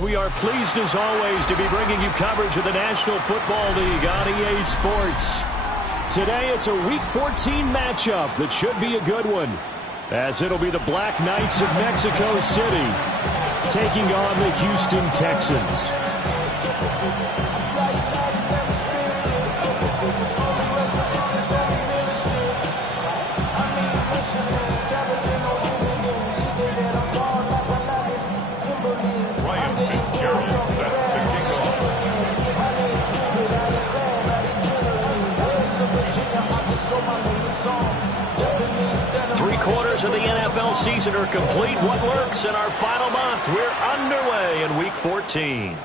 We are pleased as always to be bringing you coverage of the National Football League on EA Sports. Today it's a Week 14 matchup that should be a good one, as it'll be the Black Knights of Mexico City taking on the Houston Texans. 3/4 of the NFL season are complete. What lurks in our final month? We're underway in Week 14.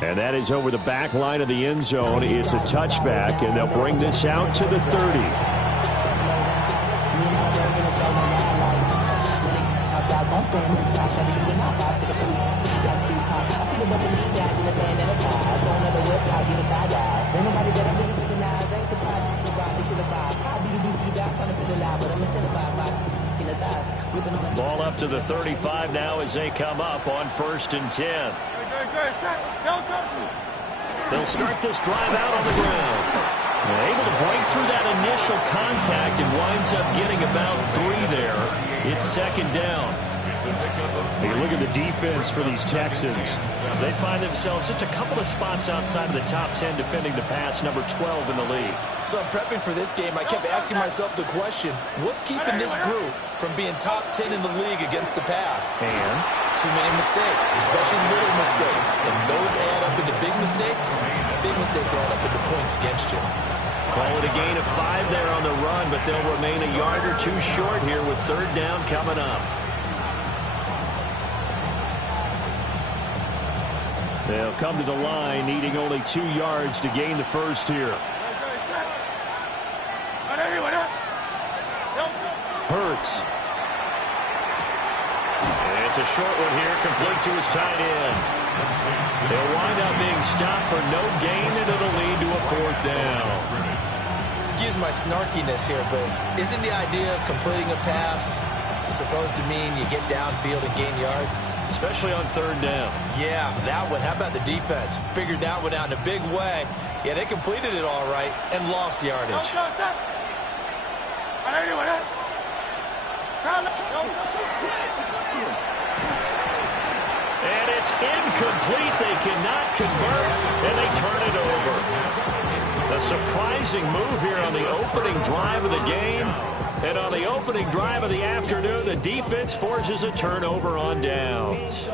And that is over the back line of the end zone. It's a touchback, and they'll bring this out to the 30. Ball up to the 35 now as they come up on 1st and 10. They'll start this drive out on the ground. They're able to break through that initial contact and winds up getting about 3 there. It's 2nd down. You look at the defense for these Texans. They find themselves just a couple of spots outside of the top 10 defending the pass, number 12 in the league. So I'm prepping for this game. I kept asking myself the question, what's keeping this group from being top 10 in the league against the pass? And too many mistakes, especially little mistakes. And those add up into big mistakes. Big mistakes add up into points against you. Call it a gain of 5 there on the run, but they'll remain a yard or 2 short here with 3rd down coming up. They'll come to the line, needing only 2 yards to gain the first here. Hurts. It's a short one here, complete to his tight end. They'll wind up being stopped for no gain, and it'll lead to a 4th down. Excuse my snarkiness here, but isn't the idea of completing a pass supposed to mean you get downfield and gain yards? Especially on 3rd down. Yeah, that one. How about the defense? Figured that one out in a big way. Yeah, they completed it all right and lost yardage. And it's incomplete. They cannot convert, and they turn it over. A surprising move here on the opening drive of the game. And on the opening drive of the afternoon, the defense forces a turnover on downs.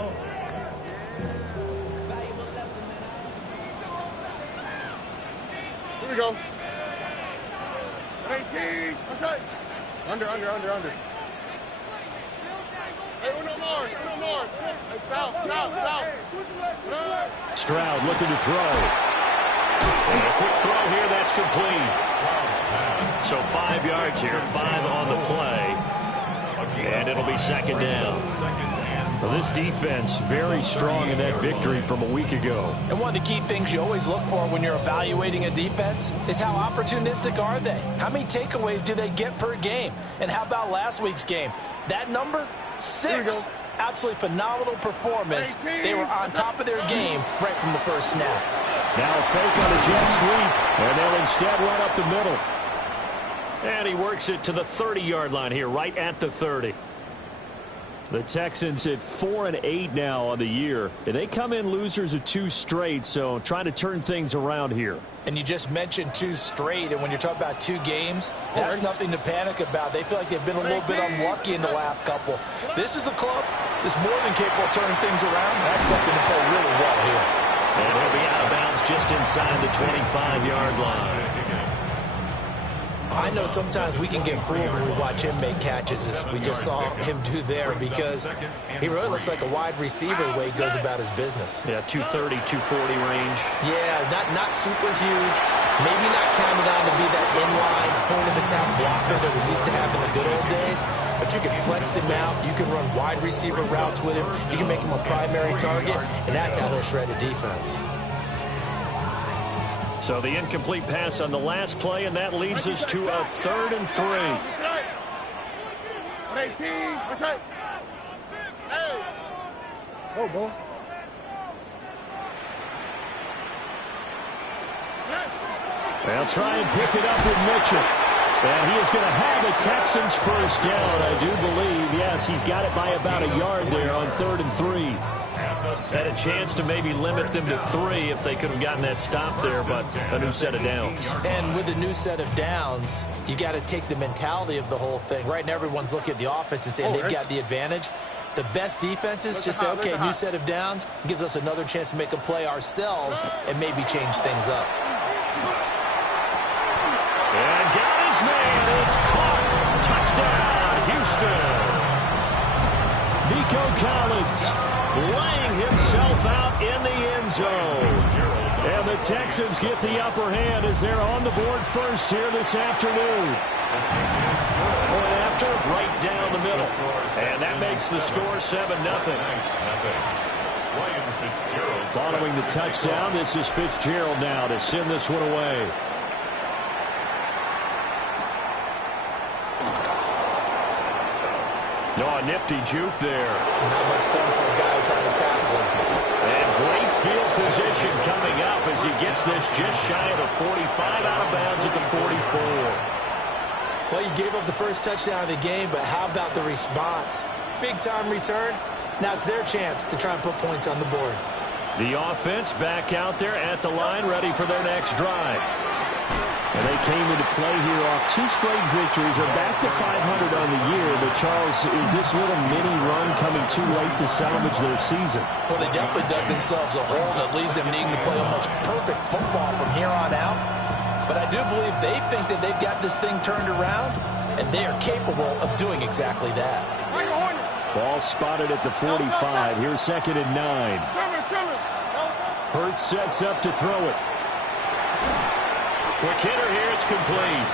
Here we go. 18. What's that? Under. Hey, uno more. Hey, south. Stroud looking to throw. And a quick throw here, that's complete. So 5 yards here, 5 on the play. And it'll be 2nd down. Well, this defense very strong in that victory from a week ago. And one of the key things you always look for when you're evaluating a defense is how opportunistic are they? How many takeaways do they get per game? And how about last week's game? That number, 6. Absolutely phenomenal performance. They were on top of their game right from the first snap. Now a fake on a jet sweep, and they'll instead run up the middle. And he works it to the 30-yard line here, right at the 30. The Texans at 4-8 now on the year. And they come in losers of 2 straight, so trying to turn things around here. And you just mentioned 2 straight, and when you're talking about 2 games, that's nothing to panic about. They feel like they've been a little bit unlucky in the last couple. This is a club that's more than capable of turning things around. I expect them to play really well here. And he'll be out of bounds just inside the 25-yard line. I know sometimes we can get fooled when we watch him make catches, as we just saw him do there, because he really looks like a wide receiver the way he goes about his business. Yeah, 230, 240 range. Yeah, not super huge. Maybe not counted on to be that inline point-of-attack blocker that we used to have in the good old days, but you can flex him out. You can run wide receiver routes with him. You can make him a primary target, and that's how he'll shred a defense. So the incomplete pass on the last play, and that leads us to a 3rd and 3. 18. What's that? Hey. Oh, boy. They'll try and pick it up with Mitchell. And he is going to have the Texans first down, I do believe. Yes, he's got it by about a yard there on 3rd and 3. Had a chance to maybe limit them to 3 if they could have gotten that stop there, but a new set of downs. And with a new set of downs, you got to take the mentality of the whole thing. Right now, everyone's looking at the offense and saying they've got the advantage. The best defenses just say, okay, new set of downs. It gives us another chance to make a play ourselves and maybe change things up. And got his man. It's caught. Touchdown, Houston. Nico Collins laying himself out in the end zone. And the Texans get the upper hand as they're on the board first here this afternoon. Point after, right down the middle. And that makes the score 7-0. Following the touchdown, this is Fitzgerald now to send this one away. Oh, a nifty juke there. Not much fun for a guy trying to tackle him. And great field position coming up as he gets this just shy of the 45, out of bounds at the 44. Well, you gave up the first touchdown of the game, but how about the response? Big-time return. Now it's their chance to try and put points on the board. The offense back out there at the line, ready for their next drive. And they came into play here off 2 straight victories. They're back to 500 on the year. But, Charles, is this little mini run coming too late to salvage their season? Well, they definitely dug themselves a hole that leaves them needing to play almost perfect football from here on out. But I do believe they think that they've got this thing turned around, and they are capable of doing exactly that. Ball spotted at the 45. Here's 2nd and 9. Hurts sets up to throw it. Quick hitter here. It's complete.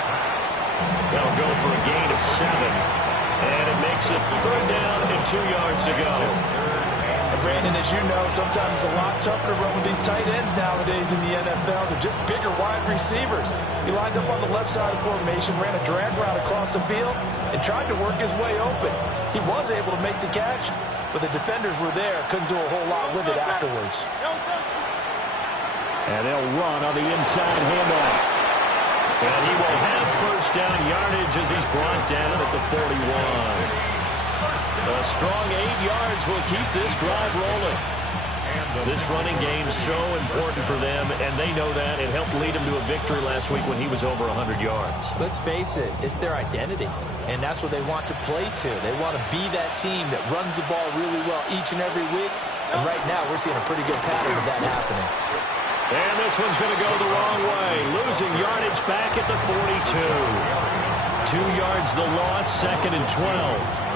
They'll go for a gain of 7. And it makes it 3rd down and 2 yards to go. Brandon, as you know, sometimes it's a lot tougher to run with these tight ends nowadays in the NFL. They're just bigger wide receivers. He lined up on the left side of formation, ran a drag route across the field, and tried to work his way open. He was able to make the catch, but the defenders were there. Couldn't do a whole lot with it afterwards. And they'll run on the inside handoff. And he will have first down yardage as he's brought down at the 41. A strong 8 yards will keep this drive rolling. This running game is so important for them, and they know that. It helped lead him to a victory last week when he was over 100 yards. Let's face it, it's their identity, and that's what they want to play to. They want to be that team that runs the ball really well each and every week, and right now we're seeing a pretty good pattern of that happening. And this one's going to go the wrong way. Losing yardage back at the 42. 2 yards the loss, 2nd and 12.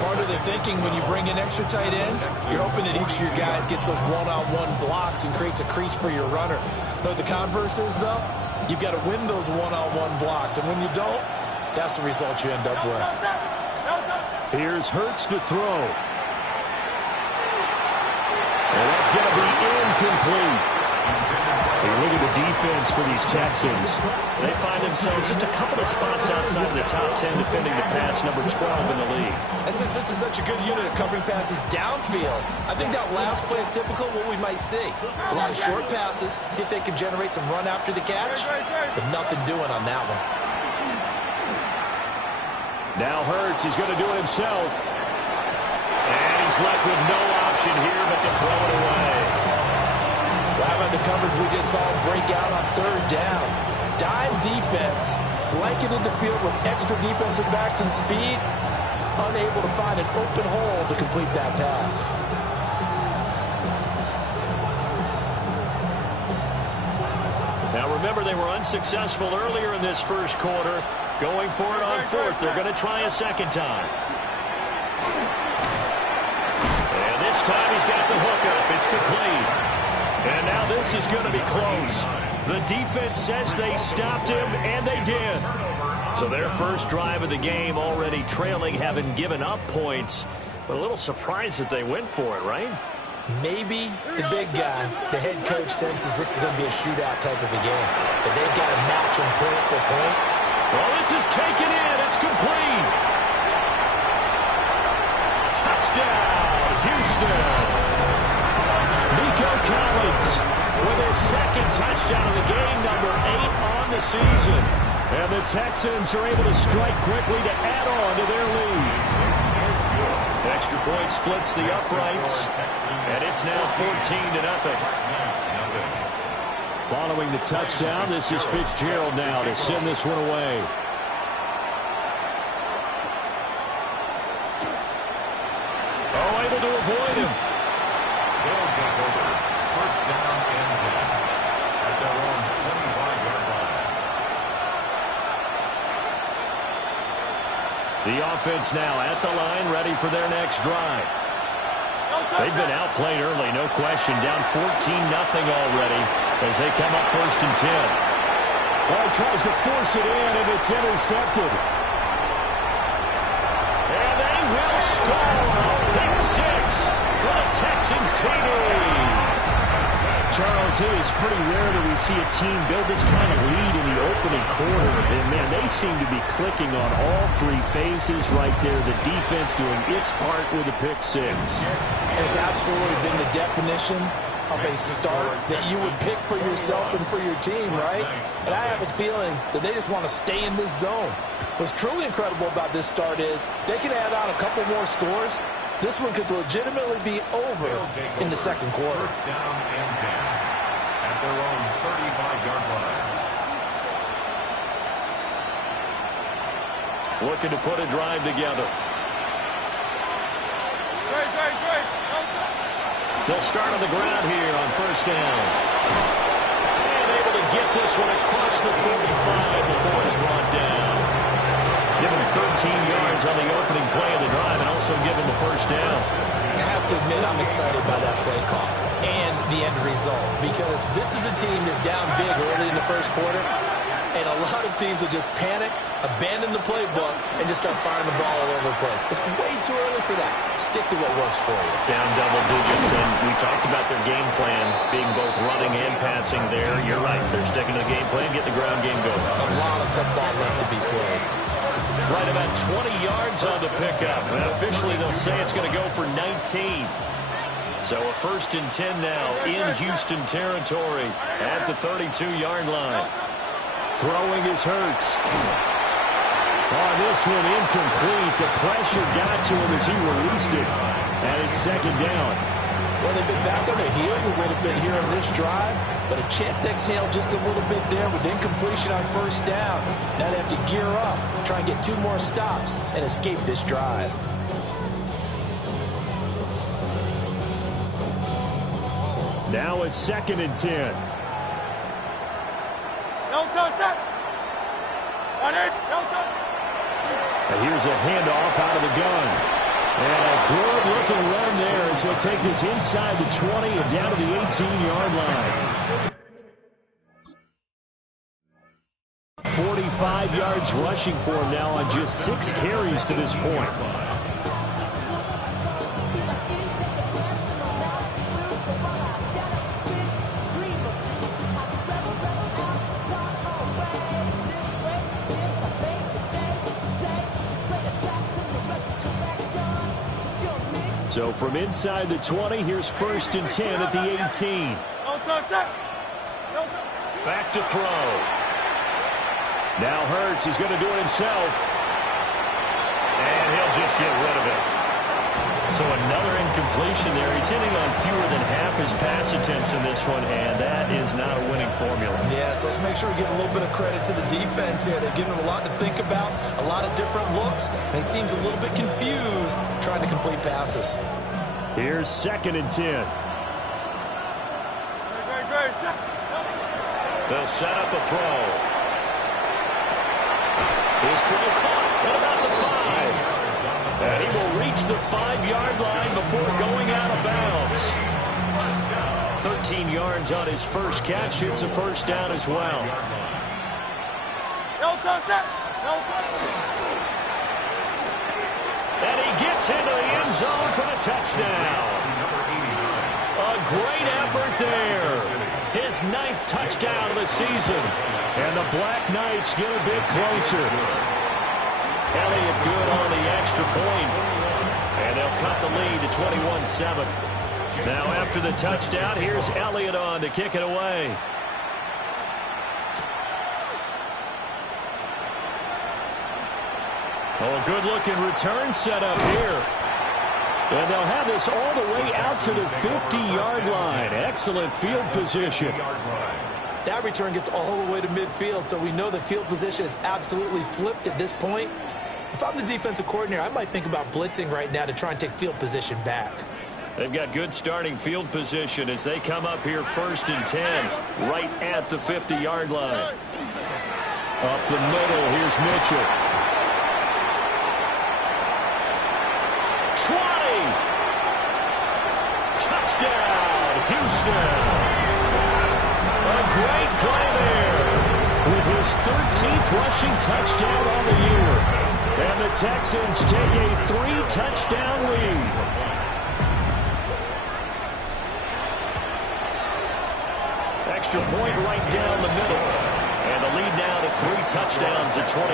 Part of the thinking when you bring in extra tight ends, you're hoping that each of your guys gets those one-on-one blocks and creates a crease for your runner. But the converse is, though, you've got to win those one-on-one blocks. And when you don't, that's the result you end up with. Here's Hurts to throw. And that's going to be incomplete. Hey, look at the defense for these Texans. They find themselves just a couple of spots outside of the top 10 defending the pass, number 12 in the league. And since this is such a good unit of covering passes downfield, I think that last play is typical of what we might see. A lot of short passes, see if they can generate some run after the catch, but nothing doing on that one. Now Hurts is going to do it himself. And he's left with no option here but to throw it away. How about the coverage we just saw break out on 3rd down? Dime defense, blanketed the field with extra defensive backs and speed, unable to find an open hole to complete that pass. Now remember, they were unsuccessful earlier in this first quarter. Going for it on 4th. They're going to try a second time. And this time he's got the hook up. It's complete. And now this is going to be close. The defense says they stopped him, and they did. So their first drive of the game already trailing, having given up points. But a little surprised that they went for it, right? Maybe the big guy, the head coach, senses this is going to be a shootout type of a game. That they've got to match him point for point. Well, this is taken in. It's complete. Touchdown, Houston. Nico Collins with his 2nd touchdown of the game, number 8 on on the season. And the Texans are able to strike quickly to add on to their lead. Extra point splits the uprights, and it's now 14-0. Following the touchdown, this is Fitzgerald now to send this one away. Oh, able to avoid him. They'll get over. First down and 10 at their own 25-yard line. The offense now at the line, ready for their next drive. They've been outplayed early, no question. Down 14-0 already as they come up 1st and 10. Well, he tries to force it in, and it's intercepted. And they will score. Pick 6 for the Texans TD. Charles, it is pretty rare that we see a team build this kind of lead in the opening quarter. And, man, they seem to be clicking on all 3 phases right there. The defense doing its part with a pick 6. It's absolutely been the definition of a start that you would pick for yourself and for your team, right? And I have a feeling that they just want to stay in this zone. What's truly incredible about this start is they can add on a couple more scores. This one could legitimately be over in the second quarter. First down and 10 at their own 35-yard line. Looking to put a drive together. They'll start on the ground here on first down. And able to get this one across the 45 before it's brought down. Give him 13 yards on the opening play of the drive and also give him the first down. I have to admit I'm excited by that play call and the end result because this is a team that's down big early in the first quarter, and a lot of teams will just panic, abandon the playbook, and just start firing the ball all over the place. It's way too early for that. Stick to what works for you. Down double digits, and we talked about their game plan being both running and passing there. You're right. They're sticking to the game plan, get the ground game going. A lot of football left to be played. Right about 20 yards on the pickup. And officially, they'll say it's going to go for 19. So a 1st and 10 now in Houston territory at the 32-yard line. Throwing is Hurts. On this one, incomplete. The pressure got to him as he released it. And it's 2nd down. Well, they've been back on their heels a little bit here on this drive, but a chance to exhale just a little bit there with incompletion on first down. Now they have to gear up, try and get 2 more stops, and escape this drive. Now a 2nd and 10. And here's a handoff out of the gun. And a good-looking run there as he'll take this inside the 20 and down to the 18-yard line. 45 yards rushing for him now on just 6 carries to this point. So from inside the 20, here's 1st and 10 at the 18. Back to throw. Now Hurts is going to do it himself. And he'll just get rid of it. So another incompletion there. He's hitting on fewer than half his pass attempts in this one, and that is not a winning formula. Yeah, so let's make sure we give a little bit of credit to the defense here. They're giving him a lot to think about, a lot of different looks, and he seems a little bit confused trying to complete passes. Here's 2nd and 10. They'll set up a throw. His throw caught at about the 5. And he will reach the 5-yard line before going out of bounds. 13 yards on his first catch. It's a first down as well. And he gets into the end zone for the touchdown. A great effort there. His 9th touchdown of the season. And the Black Knights get a bit closer. Elliott good on the extra point. And they'll cut the lead to 21-7. Now after the touchdown, here's Elliott on to kick it away. Oh, a good-looking return set up here. And they'll have this all the way out to the 50-yard line. Excellent field position. That return gets all the way to midfield, so we know the field position is absolutely flipped at this point. If I'm the defensive coordinator, I might think about blitzing right now to try and take field position back. They've got good starting field position as they come up here 1st and 10, right at the 50-yard line. Up the middle, here's Mitchell. 20! Touchdown, Houston! A great play there. With his 13th rushing touchdown on the year. And the Texans take a 3-touchdown lead. Extra point right down the middle. And the lead now to 3 touchdowns at 21.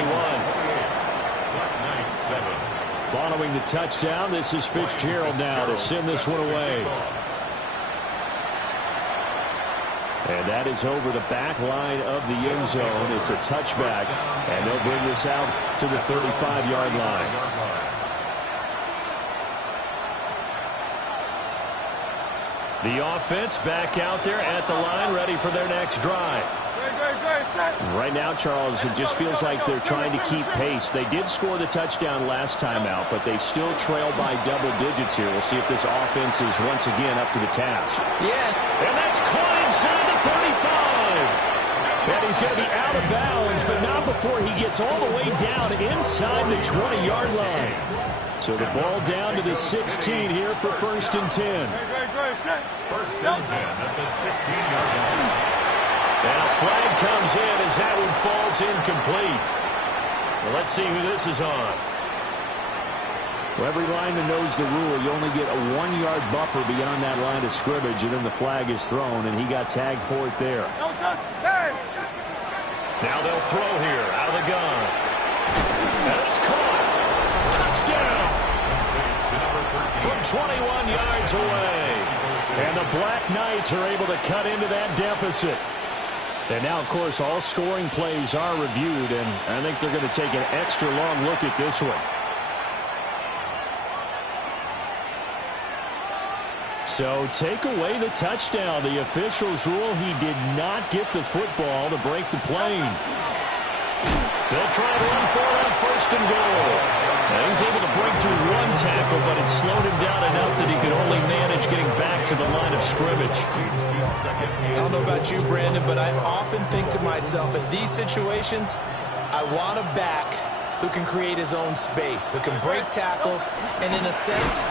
Following the touchdown, this is Fitzgerald now to send this one away. And that is over the back line of the end zone. It's a touchback, and they'll bring this out to the 35-yard line. The offense back out there at the line, ready for their next drive. Right now, Charles, it just feels like they're trying to keep pace. They did score the touchdown last time out, but they still trail by double digits here. We'll see if this offense is once again up to the task. Yeah, and that's caught inside the 35. And he's going to be out of bounds, but not before he gets all the way down inside the 20-yard line. So the ball down to the 16 here for 1st and 10. 1st and 10 at the 16-yard line. And a flag comes in as that one falls incomplete. Well, let's see who this is on. Well, every lineman knows the rule. You only get a 1-yard buffer beyond that line of scrimmage, and then the flag is thrown, and he got tagged for it there. Now they'll throw here out of the gun. And it's caught. Touchdown. From 21 yards away. And the Black Knights are able to cut into that deficit. And now, of course, all scoring plays are reviewed, and I think they're going to take an extra long look at this one. So take away the touchdown. The officials rule he did not get the football to break the plane. They'll try to run for it on 1st and goal. Now he's able to break through one tackle, but it slowed him down enough that he could only manage getting back to the line of scrimmage. I don't know about you, Brandon, but I often think to myself, in these situations, I want a back who can create his own space, who can break tackles, and in a sense,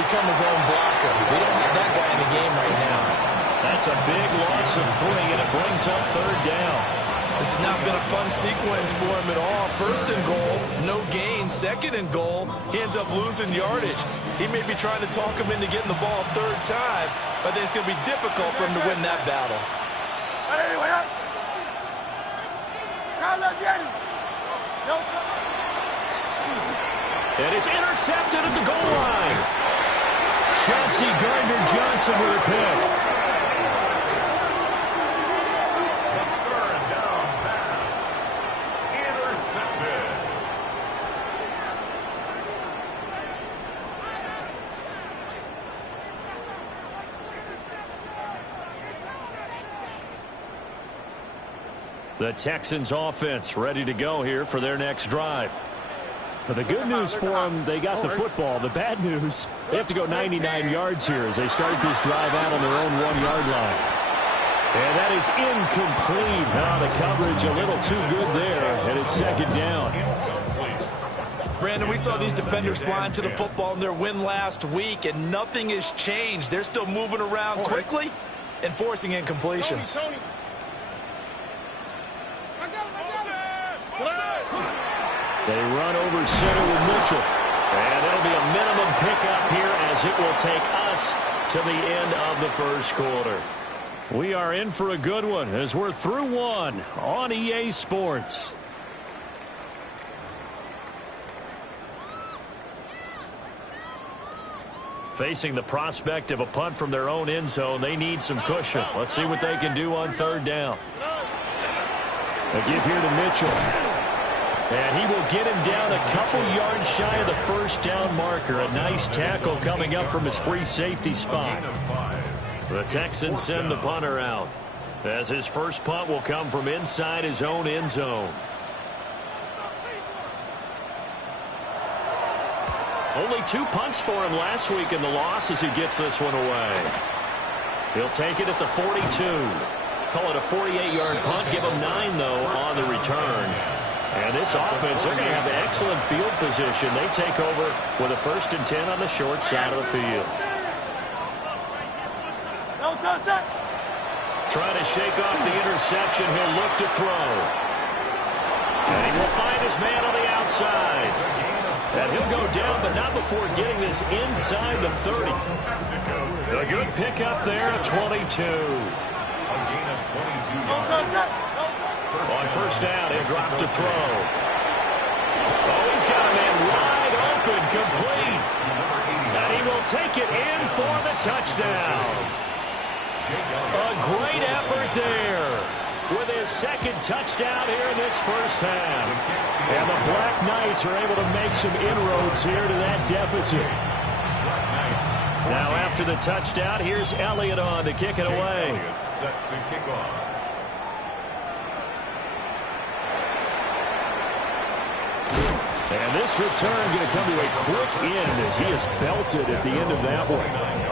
become his own blocker. We don't have that guy in the game right now. That's a big loss of 3, and it brings up 3rd down. This has not been a fun sequence for him at all. 1st and goal, no gain. 2nd and goal, he ends up losing yardage. He may be trying to talk him into getting the ball 3rd time, but I think it's going to be difficult for him to win that battle. And it's intercepted at the goal line. Chauncey Gardner-Johnson with a pick. The Texans offense ready to go here for their next drive. But the good news for them, they got the football. The bad news, they have to go 99 yards here as they start this drive out on their own 1-yard line. And that is incomplete. Now the coverage a little too good there, and it's 2nd down. Brandon, we saw these defenders flying to the football in their win last week, and nothing has changed. They're still moving around quickly and forcing incompletions. They run over center with Mitchell. And it'll be a minimum pickup here as it will take us to the end of the 1st quarter. We are in for a good one as we're through 1 on EA Sports. Facing the prospect of a punt from their own end zone, they need some cushion. Let's see what they can do on 3rd down. A give here to Mitchell. And he will get him down a couple yards shy of the first down marker. A nice tackle coming up from his free safety spot. The Texans send the punter out, as his first punt will come from inside his own end zone. Only 2 punts for him last week in the loss as he gets this one away. He'll take it at the 42. Call it a 48-yard punt. Give him 9, though, on the return. And this offense, they're going to have excellent field position. They take over with a 1st and 10 on the short side of the field. Trying to shake off the interception. He'll look to throw. And he will find his man on the outside. And he'll go down, but not before getting this inside the 30. A good pickup there at 22. On first down, he'll drop to throw. Oh, he's got a man wide open, complete. And he will take it in for the touchdown. A great effort there with his 2nd touchdown here in this first half. And the Black Knights are able to make some inroads here to that deficit. Now after the touchdown, here's Elliott on to kick it away. Set to kick off. And this return going to come to a quick end as he is belted at the end of that one.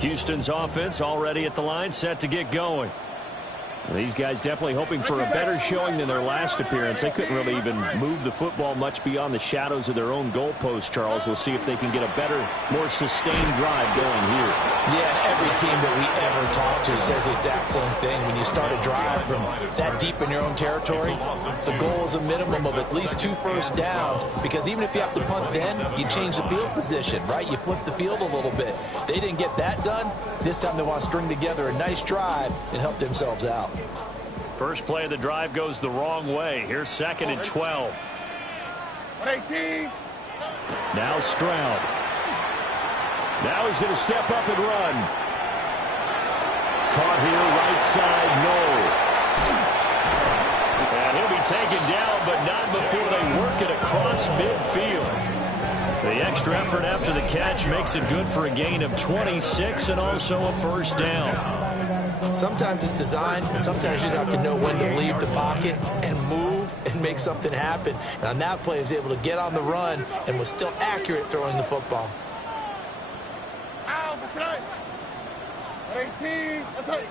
Houston's offense already at the line, set to get going. These guys definitely hoping for a better showing than their last appearance. They couldn't really even move the football much beyond the shadows of their own goalpost, Charles. We'll see if they can get a better, more sustained drive going here. Yeah, and every team that we ever talk to says the exact same thing. When you start a drive from that deep in your own territory, the goal is a minimum of at least 2 first downs, because even if you have to punt then, you change the field position, right? You flip the field a little bit. They didn't get that done. This time they want to string together a nice drive and help themselves out. First play of the drive goes the wrong way. Here's 2nd and 12. 18. Now Stroud. Now he's going to step up and run. Caught here, right side, no. And he'll be taken down, but not before they work it across midfield. The extra effort after the catch makes it good for a gain of 26 and also a first down. Sometimes it's designed, and sometimes you just have to know when to leave the pocket and move and make something happen. And on that play, he was able to get on the run and was still accurate throwing the football. Ow, that's right. 18. That's it.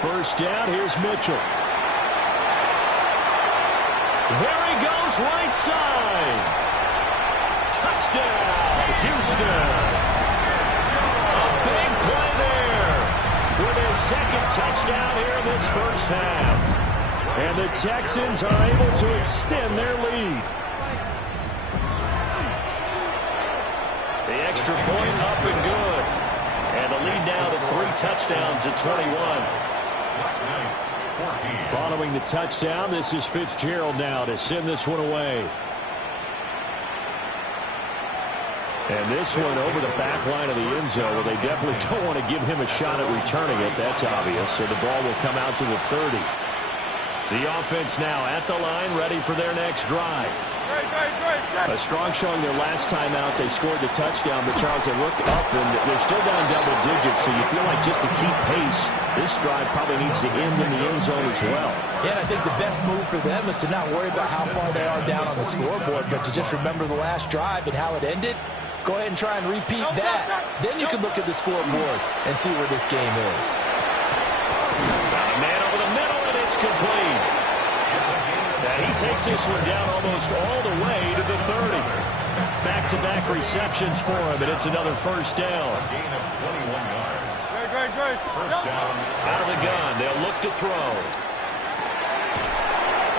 First down, here's Mitchell. There he goes, right side. Touchdown, Houston. A big play there with his 2nd touchdown here in this first half. And the Texans are able to extend their lead. The extra point up and good. And the lead now to 3 touchdowns at 21. Following the touchdown, this is Fitzgerald now to send this one away. And this one over the back line of the end zone, where they definitely don't want to give him a shot at returning it. That's obvious. So the ball will come out to the 30. The offense now at the line, ready for their next drive. A strong showing their last time out. They scored the touchdown, but Charles, they look up and they're still down double digits, so you feel like just to keep pace, this drive probably needs to end in the end zone as well. Yeah, and I think the best move for them is to not worry about how far they are down on the scoreboard, but to just remember the last drive and how it ended. Go ahead and try and repeat that. Then you can look at the scoreboard and see where this game is. Got a man over the middle, and it's complete. And he takes this one down almost all the way to the 30. Back-to-back receptions for him, and it's another first down. Gain of 21 yards. Great. First down. Out of the gun, they'll look to throw.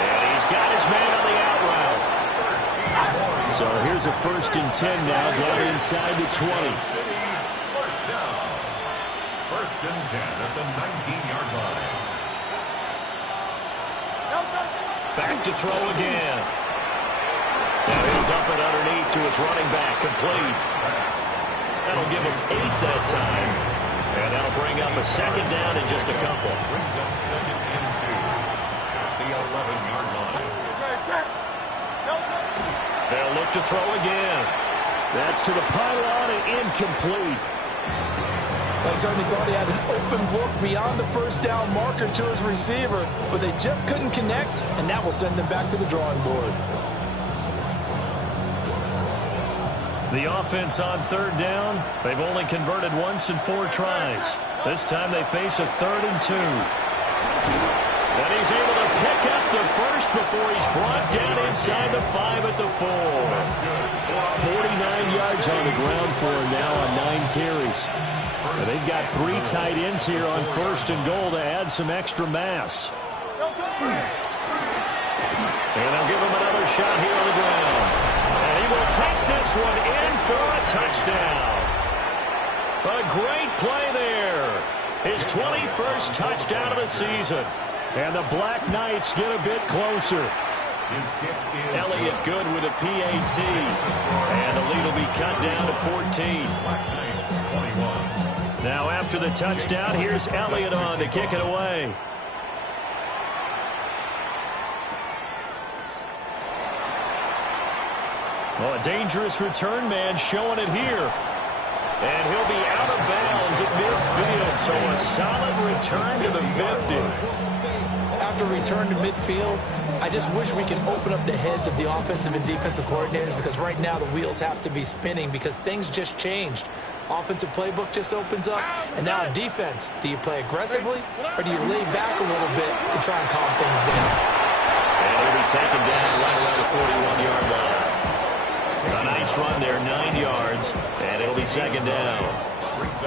And he's got his man on the out route. So here's a 1st and 10 now, down inside the 20. First and 10 at the 19-yard line. Back to throw again. Now he'll dump it underneath to his running back, complete. That'll give him 8 that time. And that'll bring up a second down in just a couple. Brings up second and 2 at the 11-yard line. They'll look to throw again. That's to the pylon and incomplete. They certainly thought he had an open look beyond the first down marker to his receiver, but they just couldn't connect, and that will send them back to the drawing board. The offense on third down, they've only converted once in 4 tries. This time they face a 3rd and 2. And he's able to pick up the first before he's brought down inside the 5 at the 4. 49 yards on the ground for him now on 9 carries. And they've got 3 tight ends here on 1st and goal to add some extra mass. And they'll give him another shot here on the ground. And he will take this one in for a touchdown. A great play there. His 21st touchdown of the season. And the Black Knights get a bit closer. Elliott good with a PAT. And the lead will be cut down to 14. Now after the touchdown, here's Elliott on to kick it away. Well, a dangerous return man showing it here. And he'll be out of bounds at midfield. So a solid return to the 50. After return to midfield, I just wish we could open up the heads of the offensive and defensive coordinators, because right now the wheels have to be spinning because things just changed. Offensive playbook just opens up, and now in defense, do you play aggressively or do you lay back a little bit and try and calm things down? And he'll be taken down right around the 41-yard line. A nice run there, 9 yards, and it'll be second down.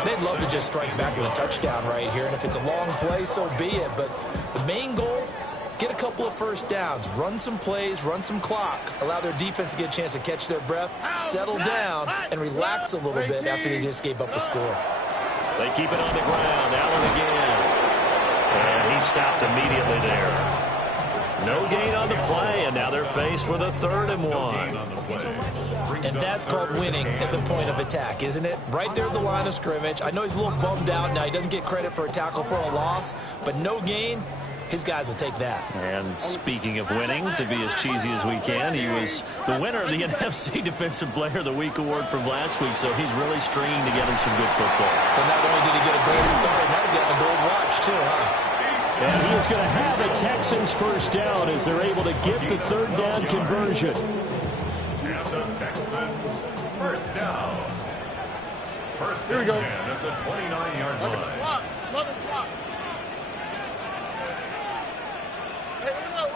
They'd love to just strike back with a touchdown right here, and if it's a long play, so be it. But the main goal, get a couple of first downs, run some plays, run some clock, allow their defense to get a chance to catch their breath, settle down, and relax a little bit after they just gave up a score. They keep it on the ground. Allen again. And he stopped immediately there. No gain on the play, and now they're faced with a 3rd and 1. And that's called winning at the point of attack, isn't it? Right there at the line of scrimmage. I know he's a little bummed out now. He doesn't get credit for a tackle for a loss, but no gain, his guys will take that. And speaking of winning, to be as cheesy as we can, he was the winner of the NFC Defensive Player of the Week award from last week, so he's really stringing together some good football. So not only did he get a gold star, he might have gotten a gold watch too, huh? And he is going to have the Texans first down as they're able to get the 3rd down conversion. And the Texans first down. First and 10 at the 29-yard line. Mother swap. Hey, uno.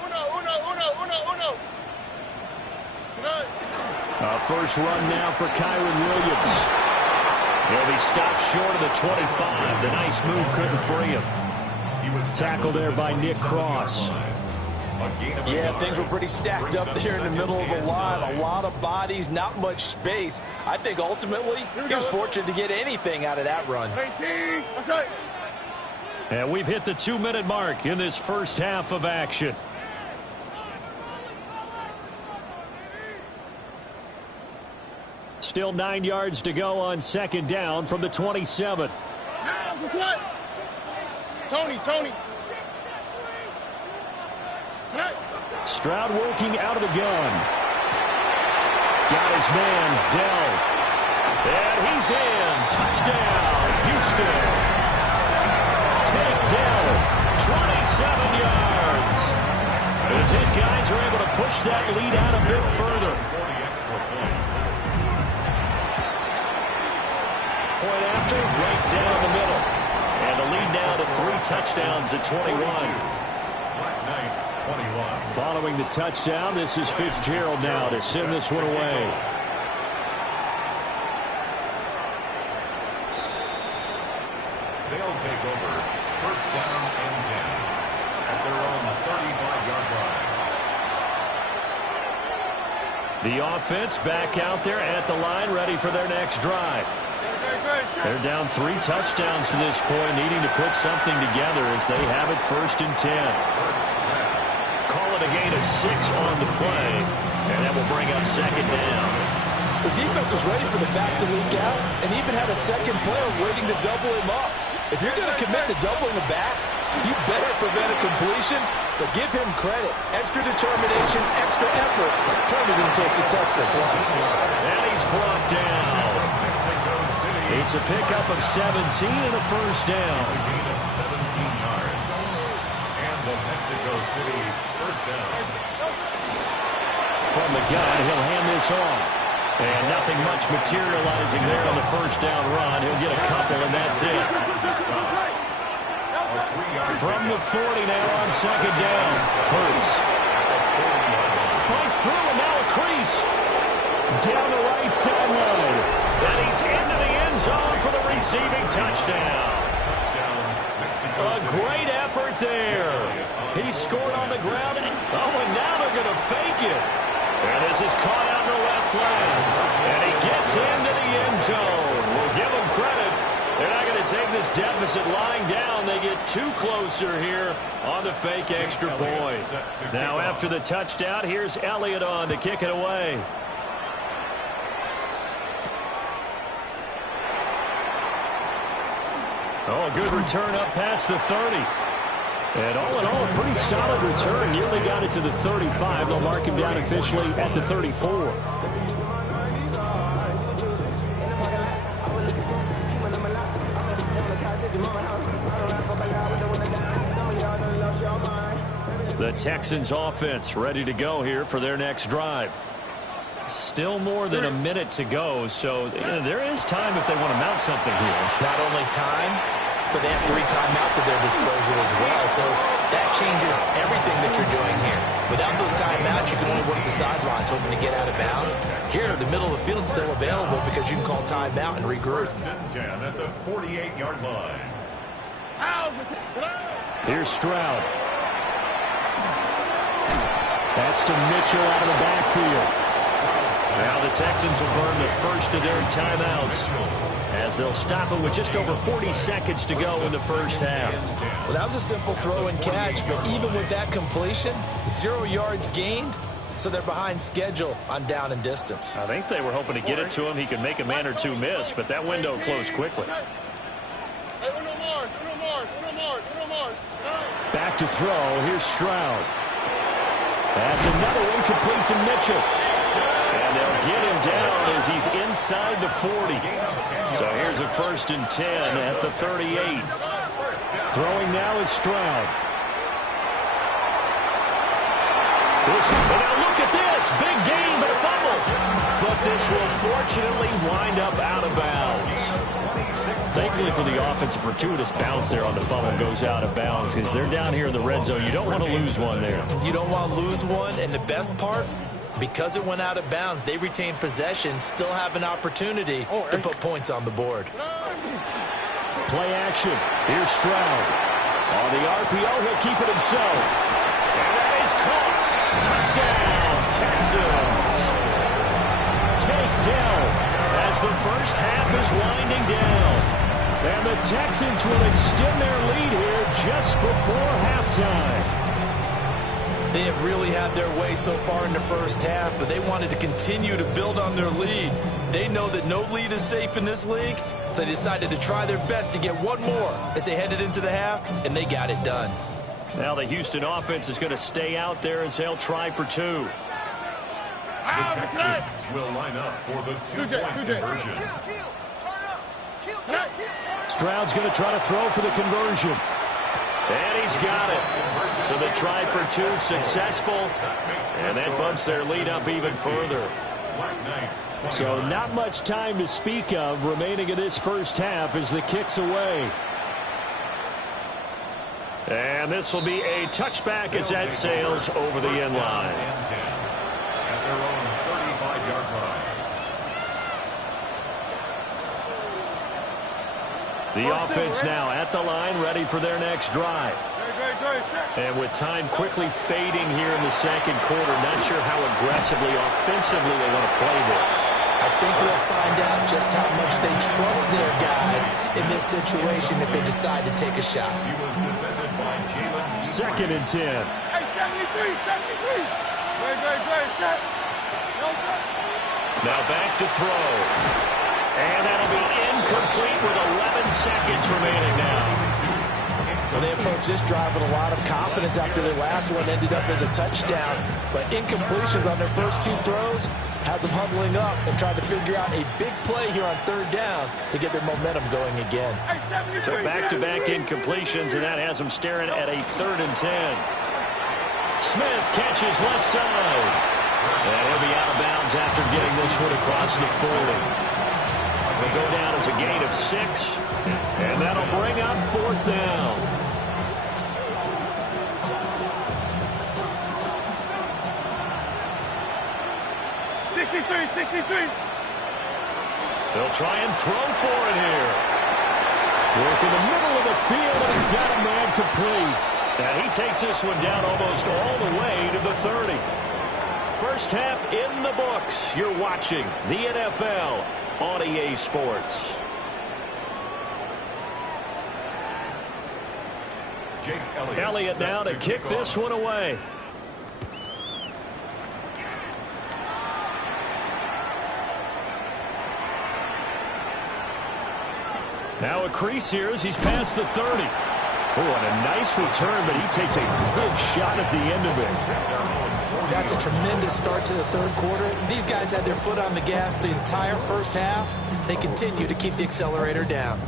First run now for Kyron Williams. He'll be stopped short of the 25. The nice move couldn't free him. Tackled there by Nick Cross. Yeah, things were pretty stacked up there in the middle of the line. A lot of bodies, not much space. I think ultimately he was fortunate to get anything out of that run. And we've hit the 2-minute mark in this first half of action. Still 9 yards to go on second down from the 27. Tony. Stroud working out of the gun. Got his man, Dell. And he's in. Touchdown, Houston. Take Dell, 27 yards. As his guys are able to push that lead out a bit further. Point after, right down the middle. And the lead now to 3 touchdowns at 21. Black Knights, 21. Following the touchdown, this is Fitzgerald now to send this one away. They'll take over. First down and 10 at their own 35-yard line. The offense back out there at the line, ready for their next drive. They're down 3 touchdowns to this point, needing to put something together as they have it 1st and 10. Call it a gain of 6 on the play, and that will bring up 2nd down. The defense was ready for the back to leak out and even had a second player waiting to double him up. If you're going to commit to doubling the back, you better prevent a completion, but give him credit. Extra determination, extra effort, turned it into a successful play. And he's brought down. It's a pickup of 17 and a 1st down. It's a gain of 17 yards. And the Mexico City 1st down. From the gun, he'll hand this off. And nothing much materializing there on the 1st down run. He'll get a couple, and that's it. From the 40 now on 2nd down. Hurts. Fights through, and now a crease. Down the right sideline. And he's into the end zone for the receiving touchdown. A great effort there. He scored on the ground. And now they're going to fake it. And this is caught out in the left flank. And he gets into the end zone. We'll give him credit. They're not going to take this deficit lying down. They get 2 closer here on the fake extra point. Now after the touchdown, here's Elliott on to kick it away. Oh, a good return up past the 30. And all in all, a pretty solid return. Nearly got it to the 35. They'll mark him down officially at the 34. The Texans offense ready to go here for their next drive. Still more than a minute to go, so there is time if they want to mount something here. Not only time, but they have 3 timeouts at their disposal as well, so that changes everything that you're doing here. Without those timeouts, you can only work the sidelines, hoping to get out of bounds. Here, the middle of the field is still available because you can call timeout and regroup. 1st and 10 at the 48-yard line. Here's Stroud. That's to Mitchell out of the backfield. Now the Texans will burn the first of their timeouts as they'll stop it with just over 40 seconds to go in the 1st half. Well, that was a simple throw and catch, but even with that completion, 0 yards gained, so they're behind schedule on down and distance. I think they were hoping to get it to him. He could make a man or 2 miss, but that window closed quickly. Back to throw. Here's Stroud. That's another one complete to Mitchell. And they'll get him down as he's inside the 40. So here's a 1st and 10 at the 38. Throwing now is Stroud. Now look at this. Big gain, but a fumble. But this will fortunately wind up out of bounds. Thankfully for the offense, a fortuitous bounce there on the fumble goes out of bounds because they're down here in the red zone. You don't want to lose one there. You don't want to lose one, and the best part, because it went out of bounds, they retain possession, still have an opportunity to put points on the board. Play action. Here's Stroud. On the RPO, he'll keep it himself. And that is caught. Touchdown, Texans. Takedown as the 1st half is winding down. And the Texans will extend their lead here just before halftime. They have really had their way so far in the 1st half, but they wanted to continue to build on their lead. They know that no lead is safe in this league, so they decided to try their best to get one more as they headed into the half, and they got it done. Now the Houston offense is going to stay out there as they'll try for 2. The Texans will line up for the 2-point conversion. Stroud's going to try to throw for the conversion. And he's got it. So the try for 2 successful. And that bumps their lead up even further. So not much time to speak of remaining in this 1st half as the kick's away. And this will be a touchback as that sails over the end line. At their own 35-yard line. The offense now at the line, ready for their next drive. And with time quickly fading here in the 2nd quarter, not sure how aggressively, offensively they want to play this. I think we'll find out just how much they trust their guys in this situation if they decide to take a shot. He was defended by Jalen. 2nd and 10. Hey, 73, 73. Great, set. No, set. Now back to throw. And that'll be incomplete with 11 seconds remaining now. Well, they approach this drive with a lot of confidence after their last one ended up as a touchdown. But incompletions on their first 2 throws has them huddling up and trying to figure out a big play here on 3rd down to get their momentum going again. So back-to-back incompletions, and that has them staring at a 3rd and 10. Smith catches left side. And he'll be out of bounds after getting this one across the 40. Will go down as a gain of 6, and that'll bring up 4th down. They'll try and throw for it here. Work in the middle of the field, and he's got a man complete. And he takes this one down almost all the way to the 30. First half in the books. You're watching the NFL on EA Sports. Jake Elliott now to kick this one away. Now a crease here as he's past the 30. Oh, and a nice return, but he takes a big shot at the end of it. That's a tremendous start to the 3rd quarter. These guys had their foot on the gas the entire first half. They continue to keep the accelerator down.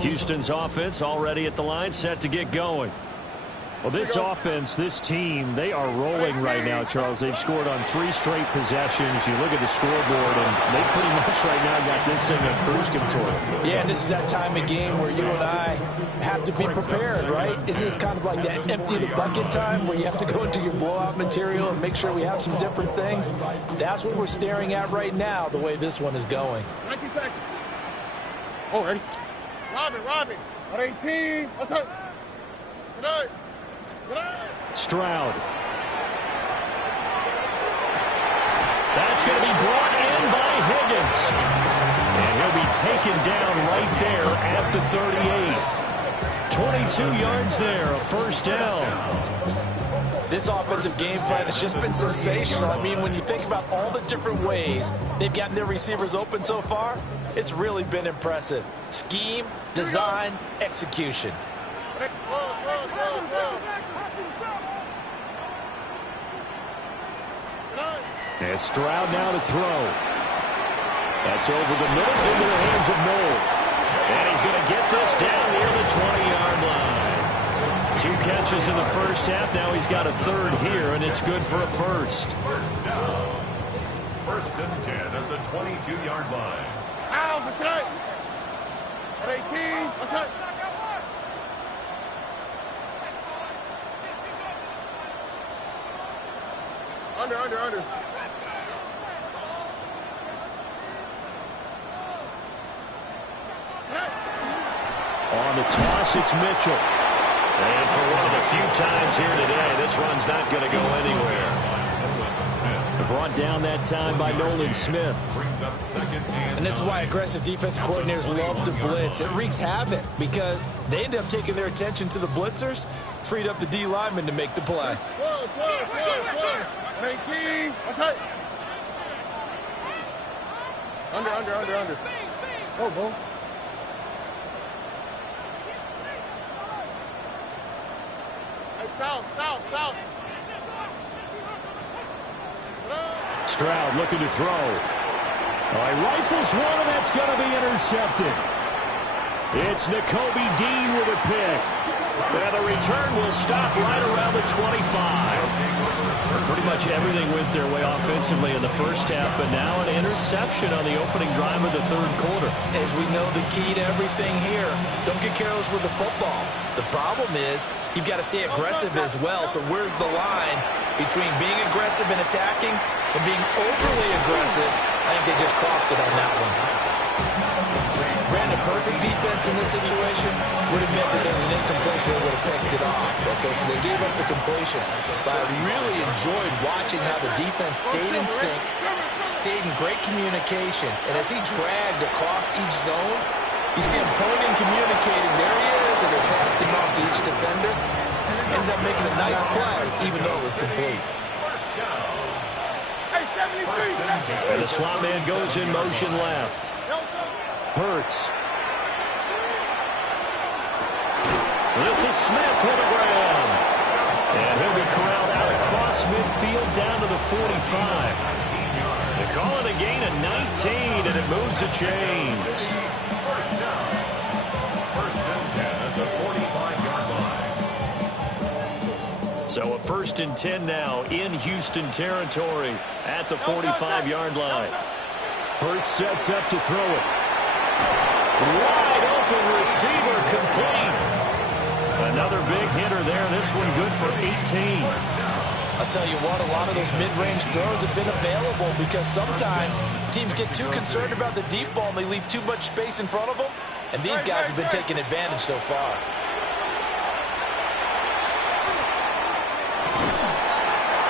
Houston's offense already at the line, set to get going. Well, this offense, this team, they are rolling right now, Charles. They've scored on 3 straight possessions. You look at the scoreboard, and they pretty much right now got this thing in cruise control. Yeah, and this is that time of game where you and I have to be prepared, right? Isn't this kind of like that empty the bucket time where you have to go into your blowout material and make sure we have some different things? That's what we're staring at right now, the way this one is going. Oh, ready? Robin. On 18. What's up? Tonight. Stroud. That's going to be brought in by Higgins. And he'll be taken down right there at the 38. 22 yards there, a first down. This offensive game plan has just been sensational. I mean, when you think about all the different ways they've gotten their receivers open so far, it's really been impressive. Scheme, design, execution. And Stroud now to throw. That's over the middle into the hands of Noel. And he's going to get this down near the 20-yard line. 2 catches in the first half. Now he's got a 3rd here, and it's good for a first. First down. 1st and 10 at the 22-yard line. Ow, what's up? On 18. What's up? Under. On the toss, it's Mitchell. And for one of the few times here today, this run's not going to go anywhere. Brought down that time by Nolan Smith. And this is why aggressive defensive coordinators love to blitz. It wreaks havoc because they end up taking their attention to the blitzers, freed up the D lineman to make the play. 19. What's up? Under. Oh, boom. Hey, south. Stroud looking to throw. All right, rifles one, and that's going to be intercepted. It's Nakobe Dean with a pick. And the return will stop right around the 25. Pretty much everything went their way offensively in the first half, but now an interception on the opening drive of the 3rd quarter. As we know, the key to everything here, don't get careless with the football. The problem is you've got to stay aggressive as well, so where's the line between being aggressive and attacking and being overly aggressive? I think they just crossed it on that one. perfect defense in this situation would have meant that there was an incompletion and would have picked it off. Okay, so they gave up the completion. But I really enjoyed watching how the defense stayed in sync, stayed in great communication, and as he dragged across each zone, you see him pointing, communicating. There he is, and they passed him off to each defender. Ended up making a nice play, even though it was complete. And the slot man goes in motion left. Hurts. This is Smith with a grab. And he'll be corralled out across midfield down to the 45. They call it a gain of 19, and it moves the chains. First down. First and 10 at the 45-yard line. So a 1st and 10 now in Houston territory at the 45-yard line. Hurts sets up to throw it. Wide open receiver complete. Another big hitter there. This one good for 18. I'll tell you what, a lot of those mid-range throws have been available because sometimes teams get too concerned about the deep ball and they leave too much space in front of them. And these guys have been taking advantage so far.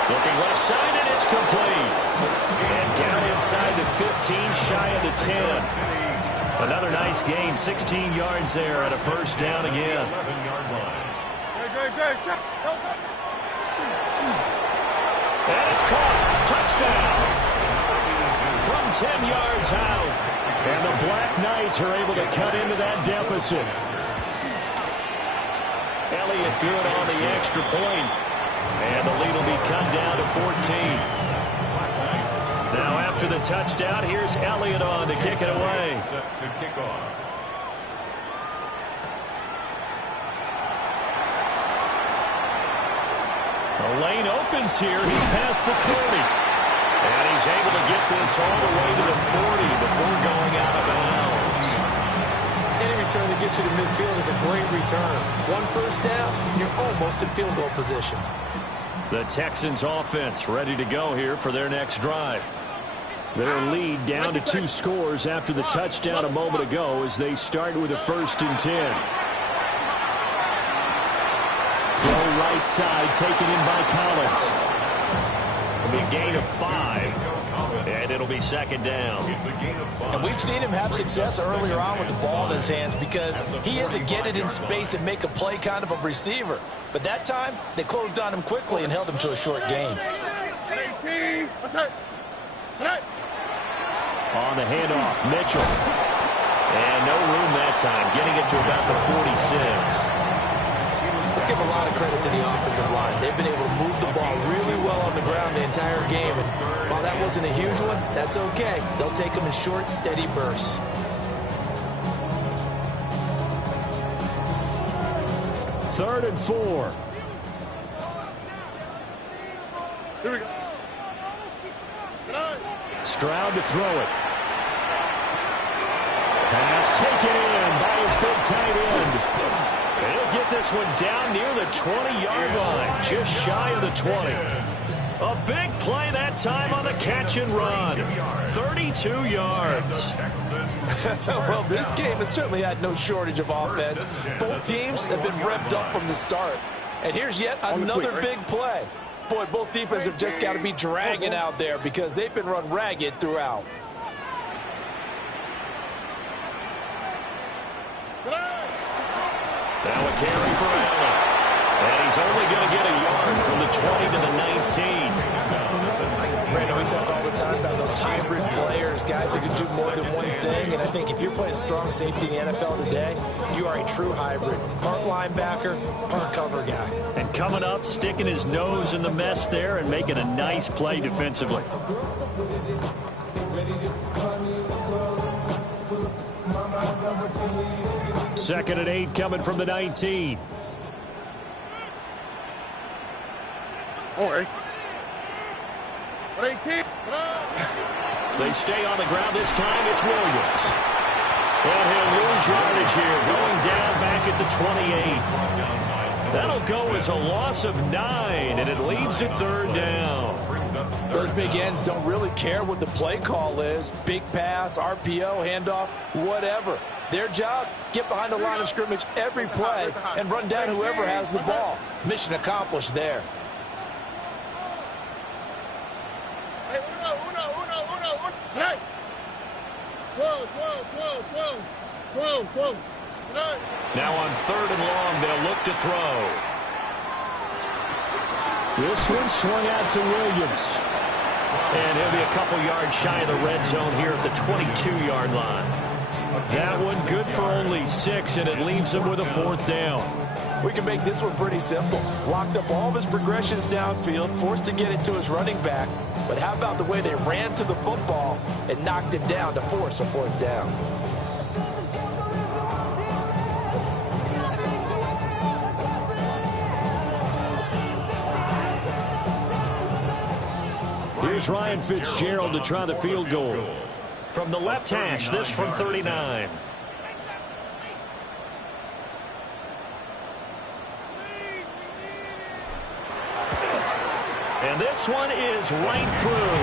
Looking left side, and it's complete. And down inside the 15, shy of the 10. Another nice gain, 16 yards there, and a 1st down again. 11-yard line. And it's caught. Touchdown. From 10 yards out. And the Black Knights are able to cut into that deficit. Elliott good on the extra point. And the lead will be cut down to 14. Now after the touchdown, here's Elliott on to kick it away. Set to kick off. The lane opens here. He's past the 30. And he's able to get this all the way to the 40 before going out of bounds. Any return that gets you to midfield is a great return. 1 first down, you're almost in field goal position. The Texans offense ready to go here for their next drive. Their lead down to 2 scores after the touchdown a moment ago as they start with a 1st and 10. Throw right side, taken in by Collins. It'll be a gain of 5, and it'll be 2nd down. And we've seen him have success earlier on with the ball in his hands because he is a get it in space and make a play kind of a receiver. But that time, they closed on him quickly and held him to a short gain. On the handoff, Mitchell. And no room that time, getting it to about the 46. Let's give a lot of credit to the offensive line. They've been able to move the ball really well on the ground the entire game. And while that wasn't a huge one, that's okay. They'll take them in short, steady bursts. Third and 4. Here we go. Stroud to throw it. Pass taken in by his big tight end. And he'll get this one down near the 20-yard line, just shy of the 20. A big play that time on the catch and run. 32 yards. Well, this game has certainly had no shortage of offense. Both teams have been revved up from the start. And here's yet another big play. Boy, both defenses have just got to be dragging out there because they've been run ragged throughout. Now a carry for Allen. And he's only going to get a yard from the 20 to the 19. Brandon, we talk all the time about those hybrid players, guys who can do more than one thing. And I think if you're playing strong safety in the NFL today, you are a true hybrid. Part linebacker, part cover guy. And coming up, sticking his nose in the mess there and making a nice play defensively. Second and 8 coming from the 19. All right. 18. They stay on the ground this time. It's Williams. And he'll lose yardage here, going down back at the 28. That'll go as a loss of 9, and it leads to 3rd down. Those big ends don't really care what the play call is. Big pass, RPO, handoff, whatever. Their job, get behind the line of scrimmage every play and run down whoever has the ball. Mission accomplished there. Hey, uno. Hey. 12. Now on 3rd and long, they'll look to throw. This one swung out to Williams. And he'll be a couple yards shy of the red zone here at the 22-yard line. That one good for only 6, and it leaves him with a 4th down. We can make this one pretty simple. Locked up all of his progressions downfield, forced to get it to his running back. But how about the way they ran to the football and knocked him down to force a 4th down? Here's Ryan Fitzgerald to try the field goal. From the left hash, this from 39. And this one is right through.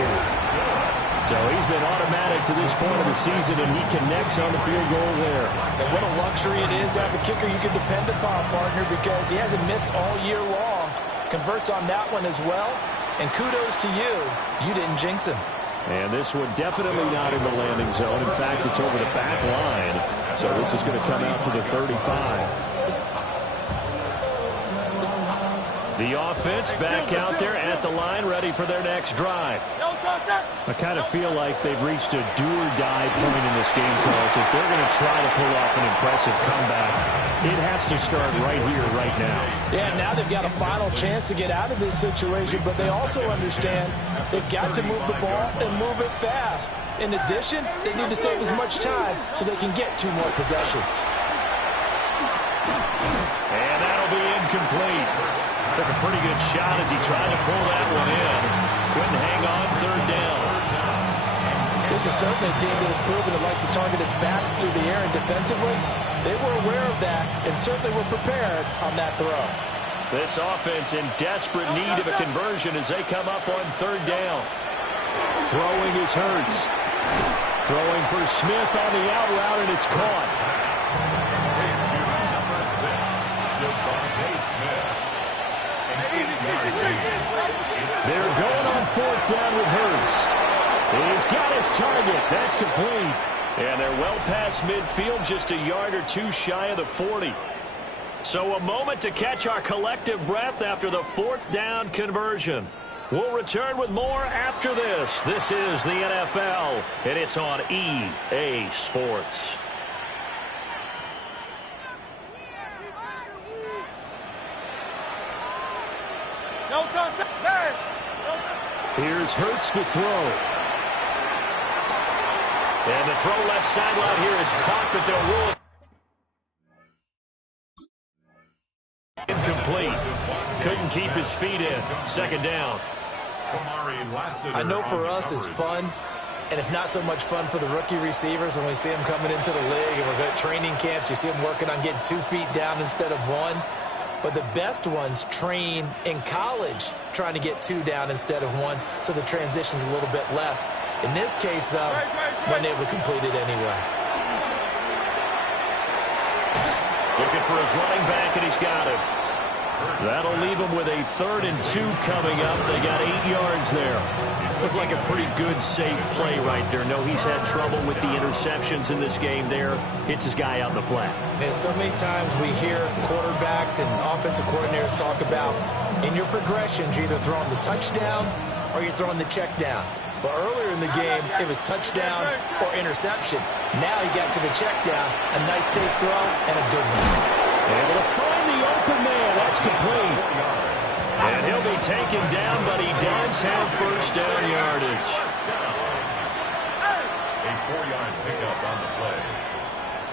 So he's been automatic to this point of the season, and he connects on the field goal there. And what a luxury it is to have a kicker you can depend upon, partner, because he hasn't missed all year long. Converts on that one as well. And kudos to you. You didn't jinx him. And this one definitely not in the landing zone. In fact, it's over the back line. So this is going to come out to the 35. The offense back out there at the line, ready for their next drive. I kind of feel like they've reached a do-or-die point in this game, Charles. If they're going to try to pull off an impressive comeback, it has to start right here, right now. Yeah, now they've got a final chance to get out of this situation, but they also understand they've got to move the ball and move it fast. In addition, they need to save as much time so they can get 2 more possessions. And that'll be incomplete. Took a pretty good shot as he tried to pull that one in. Couldn't hang on 3rd down. This is certainly a team that has proven it likes to target its backs through the air, and defensively, they were aware of that and certainly were prepared on that throw. This offense in desperate need of a conversion as they come up on 3rd down. Throwing is Hurts. Throwing for Smith on the out route, and it's caught. Number 6, Devontae Smith. They're going on 4th down with Hurts. He's got his target. That's complete. And they're well past midfield, just a yard or 2 shy of the 40. So a moment to catch our collective breath after the 4th down conversion. We'll return with more after this. This is the NFL, and it's on EA Sports. Here's Hurts to throw. And the throw left sideline here is caught, but they'll rule it incomplete. Couldn't keep his feet in. 2nd down. I know for us it's fun, and it's not so much fun for the rookie receivers when we see them coming into the league and we're going to training camps. You see them working on getting 2 feet down instead of 1. But the best ones train in college trying to get 2 down instead of 1, so the transition's a little bit less. In this case, though, wasn't able to complete it anyway. Looking for his running back, and he's got it. That'll leave him with a 3rd and 2 coming up. They got 8 yards there. Looked like a pretty good, safe play right there. No, he's had trouble with the interceptions in this game there. Hits his guy out in the flat. And so many times we hear quarterbacks and offensive coordinators talk about in your progressions, you're either throwing the touchdown or you're throwing the check down. But earlier in the game, it was touchdown or interception. Now he got to the check down, a nice safe throw, and a good one. Able to find the open man. That's complete. And he'll be taken down, but he does have 1st down yardage. A 4-yard pickup on the play.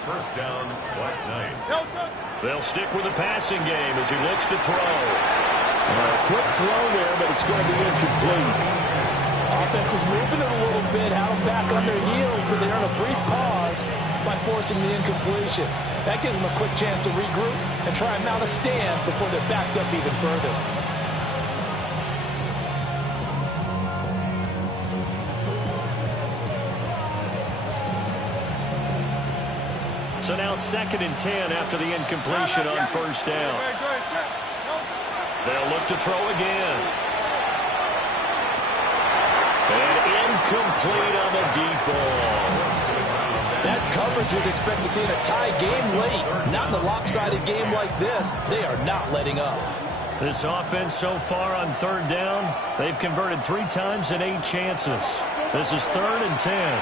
1st down, Black Knight. They'll stick with the passing game as he looks to throw. A quick throw there, but it's going to be incomplete. Offense was moving it a little bit, had them back on their heels, but they earned a brief pause by forcing the incompletion. That gives them a quick chance to regroup and try and mount a stand before they're backed up even further. So now 2nd and 10 after the incompletion on first down. They'll look to throw again. And incomplete on the deep ball. That's coverage you'd expect to see in a tie game late. Not in a lopsided game like this. They are not letting up. This offense so far on 3rd down, they've converted 3 times in 8 chances. This is 3rd and 10.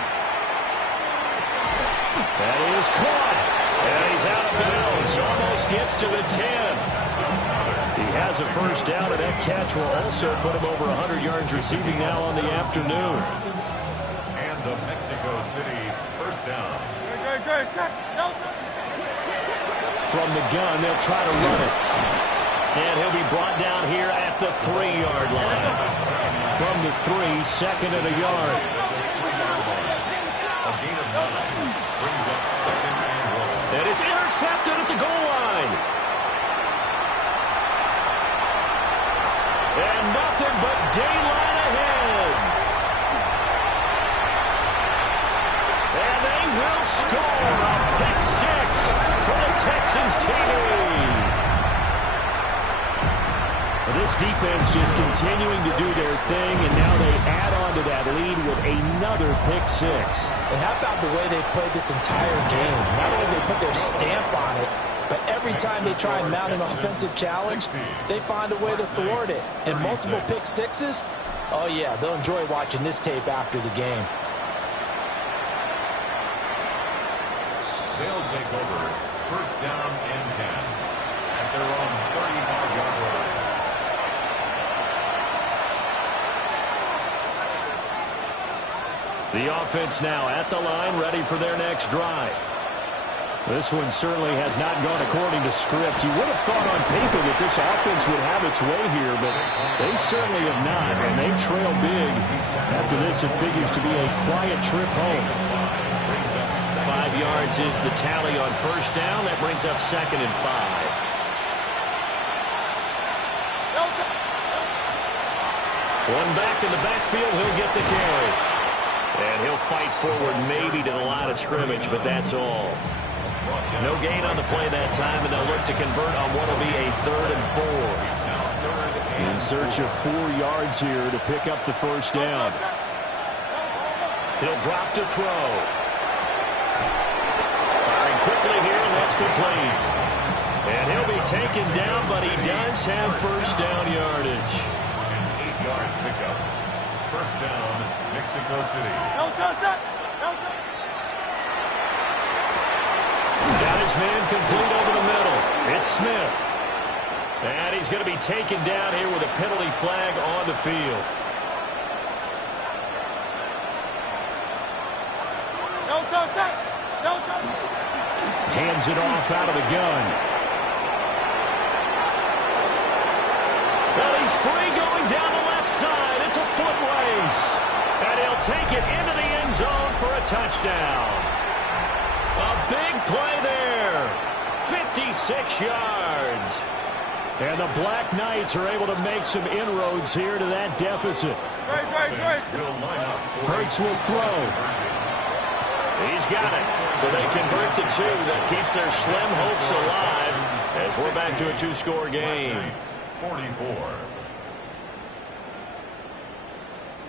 That is caught. And he's out of bounds. Almost gets to the 10. He has a first down, and that catch will also put him over 100 yards receiving now on the afternoon. And the Mexico City first down. From the gun, they'll try to run it. And he'll be brought down here at the 3-yard line. From the 3, 2nd and a yard. A gain of 9 brings up 2nd and goal. And it's intercepted at the goal line. And nothing but daylight ahead. And they will score a pick 6 for the Texans TV. This defense just continuing to do their thing, and now they add on to that lead with another pick 6. And how about the way they played this entire game? Not only did they put their stamp on it, but every time they try and mount an offensive challenge, they find a way to thwart it. And multiple pick 6s, oh yeah, they'll enjoy watching this tape after the game. They'll take over 1st down and 10 at their own 35-yard line. The offense now at the line, ready for their next drive. This one certainly has not gone according to script. You would have thought on paper that this offense would have its way here, but they certainly have not, and they trail big. After this, it figures to be a quiet trip home. 5 yards is the tally on first down. That brings up 2nd and 5. One back in the backfield, he'll get the carry. And he'll fight forward maybe to the line of scrimmage, but that's all. No gain on the play that time, and they'll look to convert on what will be a 3rd and 4. In search of 4 yards here to pick up the first down. He'll drop to throw. Firing quickly here, and that's complete. And he'll be taken down, but he does have first down yardage. An 8-yard pickup. First down, Mexico City. Got his man complete over the middle. It's Smith. And he's going to be taken down here with a penalty flag on the field. Hands it off out of the gun. Well, he's free going down the left side. It's a foot race. And he'll take it into the end zone for a touchdown. A big play there. 56 yards. And the Black Knights are able to make some inroads here to that deficit. Hurts will throw. He's got it. So they convert the 2. That keeps their slim hopes alive as we're back to a 2-score game. 44.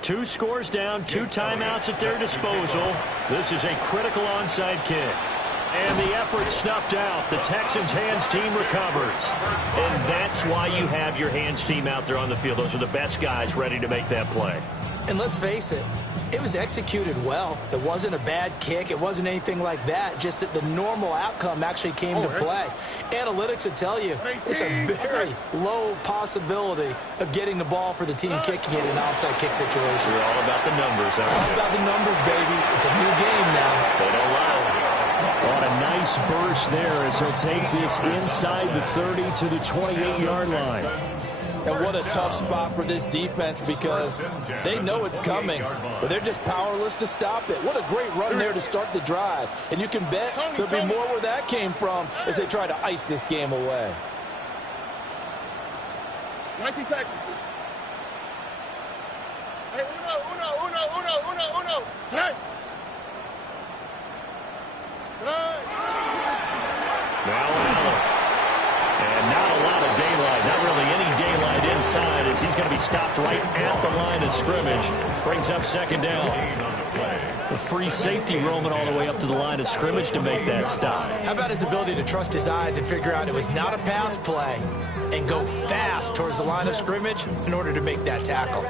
2 scores down, 2 timeouts at their disposal. This is a critical onside kick. And the effort snuffed out. The Texans' hands team recovers. And that's why you have your hands team out there on the field. Those are the best guys ready to make that play. And let's face it, it was executed well. It wasn't a bad kick. It wasn't anything like that. Just that the normal outcome actually came to play. Analytics will tell you it's a very low possibility of getting the ball for the team kicking it in an onside kick situation. We're all about the numbers, aren't All we? about the numbers, baby. It's a new game now. They don't lie. On a nice burst there as he'll take this inside the 30 to the 28-yard line. And what a tough spot for this defense because they know it's coming, but they're just powerless to stop it. What a great run there to start the drive. And you can bet there'll be more where that came from as they try to ice this game away. Nike Texans. Hey, uno. Hey. stopped right at the line of scrimmage. Brings up second down. The free safety roaming all the way up to the line of scrimmage to make that stop. How about his ability to trust his eyes and figure out it was not a pass play and go fast towards the line of scrimmage in order to make that tackle?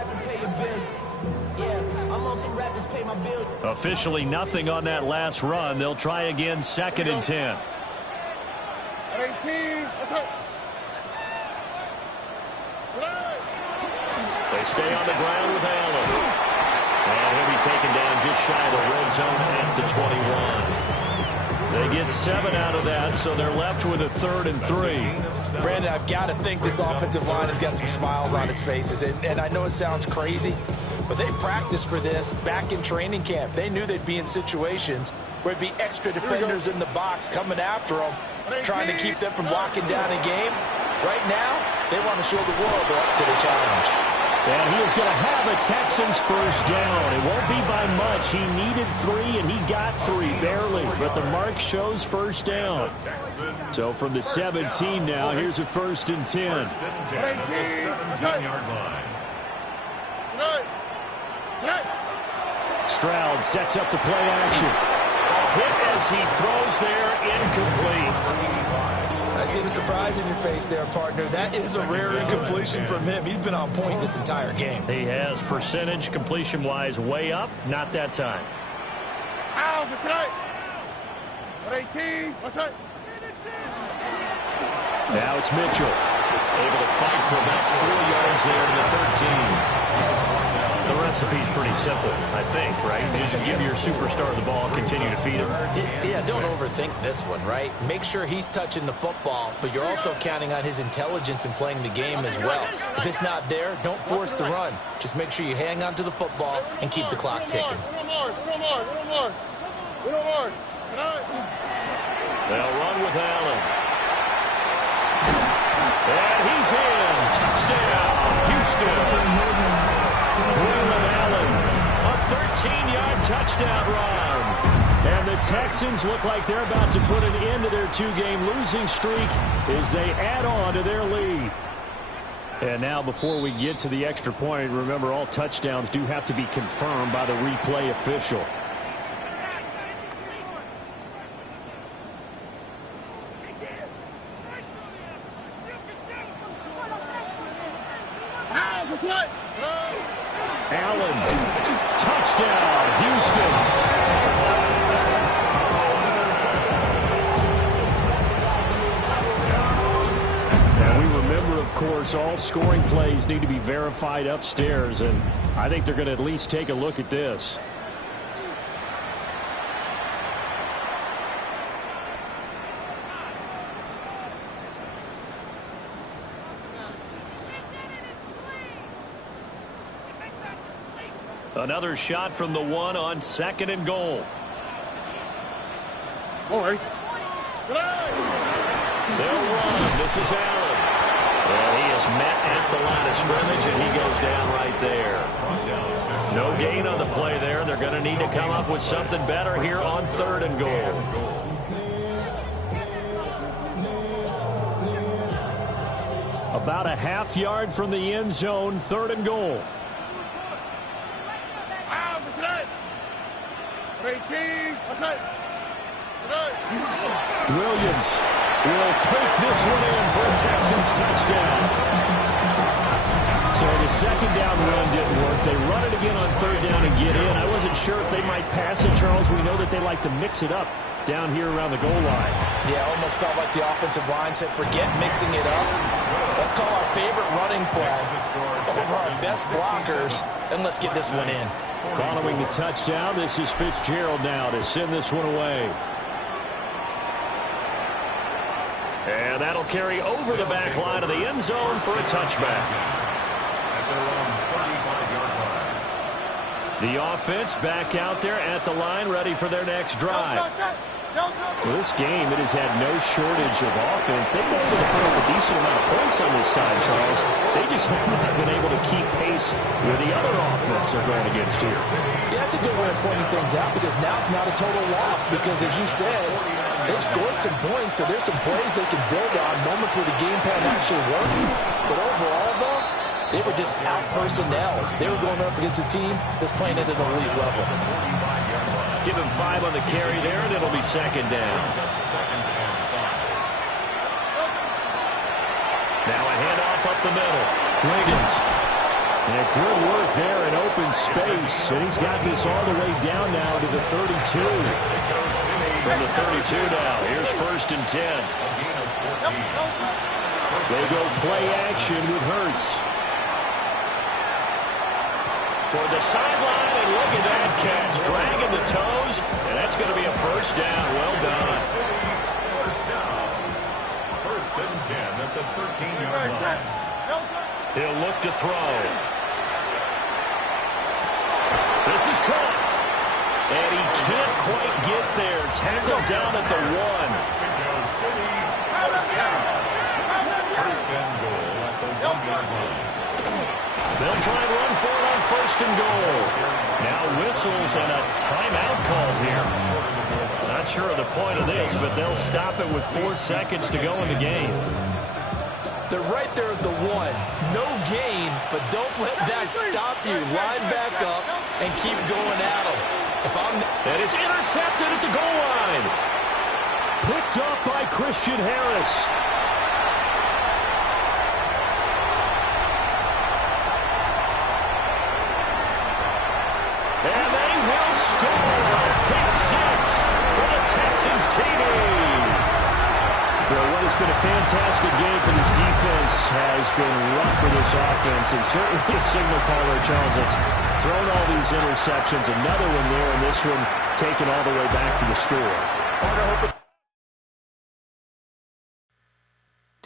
Officially nothing on that last run. They'll try again, 2nd and 10. 18, let's go. They stay on the ground with Allen. And he'll be taken down just shy of the red zone at the 21. They get 7 out of that, so they're left with a 3rd and 3. Brandon, I've got to think this offensive line has got some smiles on its faces. And I know it sounds crazy, but they practiced for this back in training camp. They knew they'd be in situations where it'd be extra defenders in the box coming after them, trying to keep them from locking down a game. Right now, they want to show the world they're up to the challenge. And he is going to have a Texans first down. It won't be by much. He needed 3, and he got 3, barely. But the mark shows first down. So from the 17 now, here's a 1st and 10. First and 10 at the 17-yard line. Stroud sets up the play action. Hit as he throws there, incomplete. I see the surprise in your face there, partner. That is a rare incompletion from him. He's been on point this entire game. He has percentage completion-wise way up. Not that time. Ow, what's right? 18, what's right? Now it's Mitchell. Able to fight for about 4 yards there to the 13. The recipe's pretty simple, I think, right? Just give your superstar the ball, continue to feed him. Yeah, don't overthink this one, right? Make sure he's touching the football, but you're also counting on his intelligence in playing the game as well. If it's not there, don't force the run. Just make sure you hang on to the football and keep the clock ticking. They'll run with Allen. And he's in. Touchdown, Houston. Braylon Allen, a 13-yard touchdown run. And the Texans look like they're about to put an end to their 2-game losing streak as they add on to their lead. And now before we get to the extra point, remember all touchdowns do have to be confirmed by the replay official. Allen, touchdown, Houston. And we remember, of course, all scoring plays need to be verified upstairs, and I think they're going to at least take a look at this. Another shot from the 1 on 2nd and goal. All right. They'll run. This is Allen. And he is met at the line of scrimmage, and he goes down right there. No gain on the play there. They're going to need to come up with something better here on 3rd and goal. About a half yard from the end zone, 3rd and goal. Williams will take this one in for a Texans touchdown. So the 2nd down run didn't work. They run it again on 3rd down and get in. I wasn't sure if they might pass it, Charles. We know that they like to mix it up down here around the goal line. Yeah, almost felt like the offensive line said, forget mixing it up. Let's call our favorite running play over our best blockers, and let's get this one in. Following the touchdown, this is Fitzgerald now to send this one away. And that'll carry over the back line of the end zone for a touchback. At their own 35-yard line. The offense back out there at the line, ready for their next drive. Well, this game, it has had no shortage of offense. They've been able to put up a decent amount of points on this side, Charles. They just haven't been able to keep pace with the other offense they're going against here. Yeah, that's a good way of pointing things out, because now it's not a total loss, because as you said, they've scored some points, so there's some plays they can build on, moments where the game plan actually works. But overall, though, They were just out-personnel. They were going up against a team that's playing at an elite level. Give him 5 on the carry there, and it'll be second down. Now a handoff up the middle. Wiggins. Yeah, good work there in open space. And he's got this all the way down now to the 32. From the 32 now. Here's 1st and 10. They go play action with Hurts. Toward the sideline, and look at that catch. Dragging the toes, and that's going to be a 1st down. Well done. 1st and 10 at the 13-yard line. He'll look to throw. This is caught. And he can't quite get there. Tackled down at the 1. Mexico City, 1st down. 1st and goal at the 1-yard line. They'll try and run for it on 1st and goal. Now whistles and a timeout call here. Not sure of the point of this, but they'll stop it with 4 seconds to go in the game. They're right there at the 1. No gain, but don't let that stop you. Line back up and keep going at them. And it's intercepted at the goal line. Picked up by Christian Harris. And they will score a pick 6 for the Texans TV. Well, what has been a fantastic game for this defense has been rough for this offense, and certainly a signal caller, Charles, that's thrown all these interceptions. Another one there, and this one taken all the way back for the score.